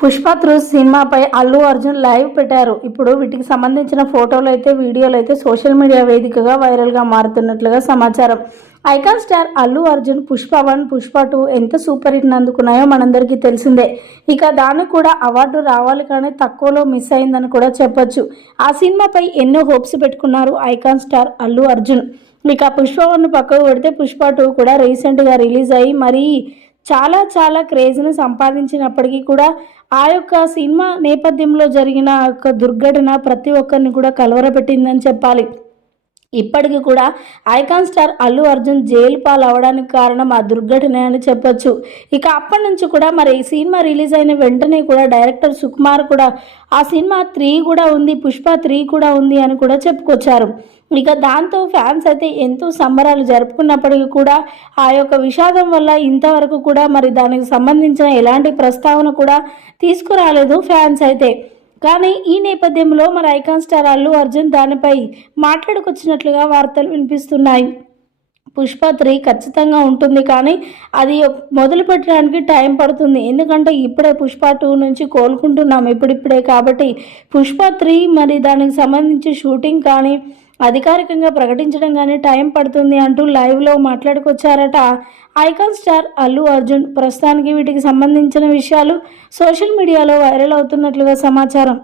పుష్ప 3 సినిమాపై అల్లు అర్జున్ లైవ్ పెట్టారు. ఇప్పుడు వీటికి సంబంధించిన ఫోటోలు అయితే వీడియోలు అయితే సోషల్ మీడియా వేదికగా వైరల్గా మారుతున్నట్లుగా సమాచారం. ఐకాన్ స్టార్ అల్లు అర్జున్ పుష్ప 1, పుష్ప 2 ఎంత సూపర్ హిట్ అందుకున్నాయో మనందరికీ తెలిసిందే. ఇక దానికి కూడా అవార్డు రావాలి కానీ తక్కువలో మిస్ అయిందని కూడా చెప్పొచ్చు. ఆ సినిమాపై ఎన్నో హోప్స్ పెట్టుకున్నారు ఐకాన్ స్టార్ అల్లు అర్జున్. ఇక పుష్ప 1 పక్కకు పెడితే పుష్ప 2 కూడా రీసెంట్గా రిలీజ్ అయ్యి మరీ చాలా క్రేజ్ను సంపాదించినప్పటికీ కూడా ఆ యొక్క సినిమా నేపథ్యంలో జరిగిన ఆ యొక్క దుర్ఘటన ప్రతి ఒక్కరిని కూడా కలవరపెట్టిందని చెప్పాలి. ఇప్పటికీ కూడా icon star Allu Arjun jail పాలు అవడానికి కారణం ఆ దుర్ఘటన అని చెప్పొచ్చు. ఇక అప్పటి నుంచి కూడా మరి ఈ సినిమా రిలీజ్ అయిన వెంటనే కూడా డైరెక్టర్ సుకుమార్ కూడా ఆ సినిమా 3 కూడా ఉంది, పుష్ప 3 కూడా ఉంది అని కూడా చెప్పుకొచ్చారు. ఇక దాంతో ఫ్యాన్స్ అయితే ఎంతో సంబరాలు జరుపుకున్నప్పటికీ కూడా ఆ యొక్క విషాదం వల్ల ఇంతవరకు కూడా మరి దానికి సంబంధించిన ఎలాంటి ప్రస్తావన కూడా తీసుకురాలేదు ఫ్యాన్స్ అయితే. కానీ ఈ నేపథ్యంలో మరి ఐకాన్ స్టార్ అల్లు అర్జున్ దానిపై మాట్లాడుకొచ్చినట్లుగా వార్తలు వినిపిస్తున్నాయి. పుష్ప 3 ఖచ్చితంగా ఉంటుంది కానీ అది మొదలు పెట్టడానికి టైం పడుతుంది. ఎందుకంటే ఇప్పుడే పుష్ప 2 నుంచి కోలుకుంటున్నాం ఇప్పుడిప్పుడే. కాబట్టి పుష్ప 3 మరి దానికి సంబంధించి షూటింగ్ కానీ అధికారికంగా ప్రకటించడం కానీ టైం పడుతుంది అంటూ లైవ్లో మాట్లాడుకొచ్చారట ఐకాన్ స్టార్ అల్లు అర్జున్. ప్రస్తుతానికి వీటికి సంబంధించిన విషయాలు సోషల్ మీడియాలో వైరల్ అవుతున్నట్లుగా సమాచారం.